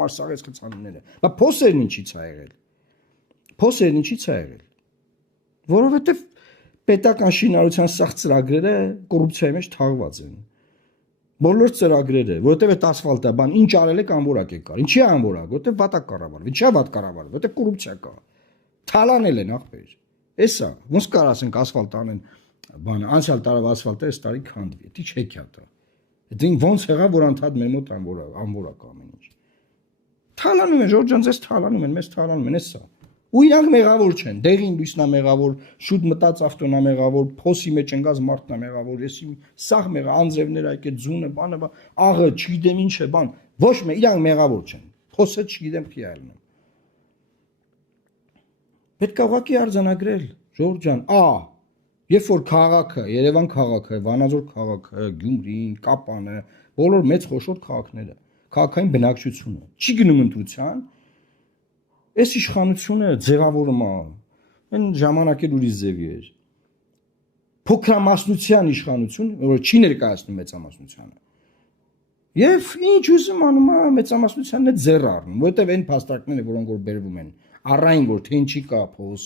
համար սաղեց խցանումները։ Բա փոսերն ինչի՞ց ա եղել։ Փոսերն ինչի՞ց ա եղել։ Որովհետև պետական շինարարության սաղ ծրագրերը կոռուպցիայի մեջ թաղված են։ Բոլոր ծրագրերը, որովհետև այդ ասֆալտը բան ինչ արել եք անորակ եկար։ Ինչի է անորակ, որովհետև վատ է կառավարվել, ինչի է վատ կառավարվել, որովհետև կոռուպցիա կա։ Թալանել են ախպեր։ Էսա, ոնց կար ասենք ասֆալտ անեն, բան, անցյալ տարվա ասֆալտը այս տարի քանդվի, դա չեքյատ է։ Դա ոնց եղավ, որ անդադ մեր մոտ անորակ ամեն ինչ։ Թալանում են, Ժորժ ջան, ձեզ թալանում են, մեզ թալանում են, էսա։ Ու իրանք մեղավոր չեն, դեղին լույսնա մեղավոր, շուտ մտած ավտոնա մեղավոր, փոսի մեջ ընկած մարդնա մեղավոր, եսի սաղ մեղա, անձրևներ այկե ձունը, բանը, աղը, չգիտեմ ինչ է, բան, ոչ մե, իրանք մեղավոր չեն, փոսը չգիտեմ փի այլն։ Պետք է ուղղակի արձանագրել, Ժորժ ջան, երբ որ քաղաքը, Երևան քաղաքը, Վանաձոր քաղաքը, Գյումրին, Կապանը, բոլոր մեծ խոշոր քաղաքները, քաղաքային բնակչությունը չի գնում ընտրության, այս իշխանությունը ձևավորում է, այն ժամանակ էլ ուրիշ ձևի էր։ Փոքրամասնության իշխանություն, որ չի ներկայացնում մեծամասնությանը։ Եվ ինչ ուզում անում է մեծամասնությանն է ձեռ առնում, որովհետև այն փաստարկները, որոնք որ բերվում են, առայն որ թե ինչի կա փոս,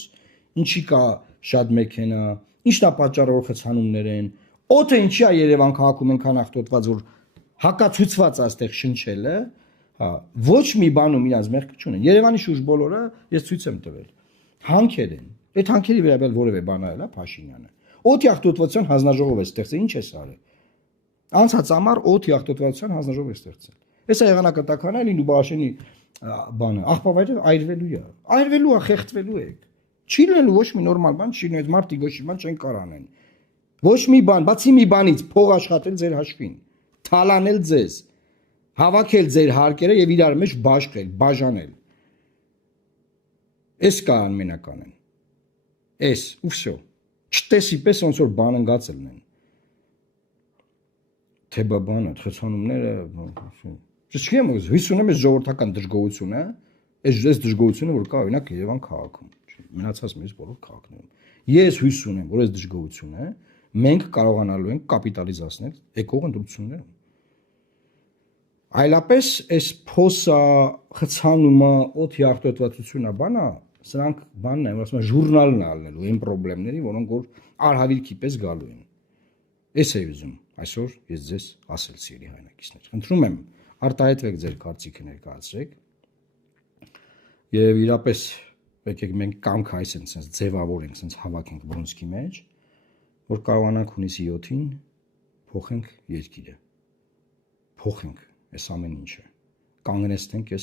ինչի կա շատ մեքենա, ինչն է պատճառը որ խցանումներ են, օդը ինչի է Երևան քաղաքում այնքան աղտոտված, որ հակացուցված է այստեղ շնչելը, ոչ մի բանում իրաց մեղք չունեն։ Երևանի շուրջ բոլորը ես ցույց եմ տվել։ Հանքեր են։ Այդ հանքերի վերաբերյալ որևէ բան արել է Փաշինյանը։ Օդի աղտոտվածության հանձնաժողով է ստեղծել, ինչ է սարը։ Անցած ամառ օդի աղտոտվածության հանձնաժողով է ստեղծել։ Հեսա եղանակատականը Լին Դուբաշենի բանը, աղբավայրը այրվելու է։ Այրվելու է, խեղդվելու է։ Չի լինելու ոչ մի նորմալ բան, չի լինելու մարդիկ ոչ մի բան չեն կարանեն։ Ոչ մի բան, բացի մի բանից, փող աշխատել ձեր հաշվին, թալանել ձեզ, հավաքել ձեր հարկերը եւ իրար մեջ բաշխել, բաժանել։ Էս կա անմենականն։ Էս, ու վсё։ Չտեսի պես ոնց որ բան ընկած լինեն։ Թե բանը, խցանումները, չգիտեմ, հույս ունեմ այս ժողովրդական դժգոհությունը, այս դժգոհությունը որ կա օրինակ Երևան քաղաքում, մնացած մեծ բոլոր քաղաքներում։ Ես հույս ունեմ, որ այս դժգոհությունը մենք կարողանալու ենք կապիտալիզացնել եկող ընտրություններում։ Այլապես այս փոսա, խցանումը, օդի աղտոտվածությունը, բանա, սրանք բանն է, ասում եմ, ժուրնալն է ալնելու այն խնդիրների, որոնք որ արհավիրքի պես գալու են։ Էս է ուզում այսօր ես ձեզ ասել, սիրելի հայրենակիցներ։ Խնդրում եմ, արտահայտվեք ձեր կարծիքը ներկայացրեք։ Եվ իրապես եկեք մենք կամք այս են sense ձևավորենք, sense հավաքենք բրոնզկի մեջ, որ կարողանանք հունիսի 7-ին փոխենք երկիրը։ Փոխենք այս ամեն ինչը։ Կանգնեցնենք այս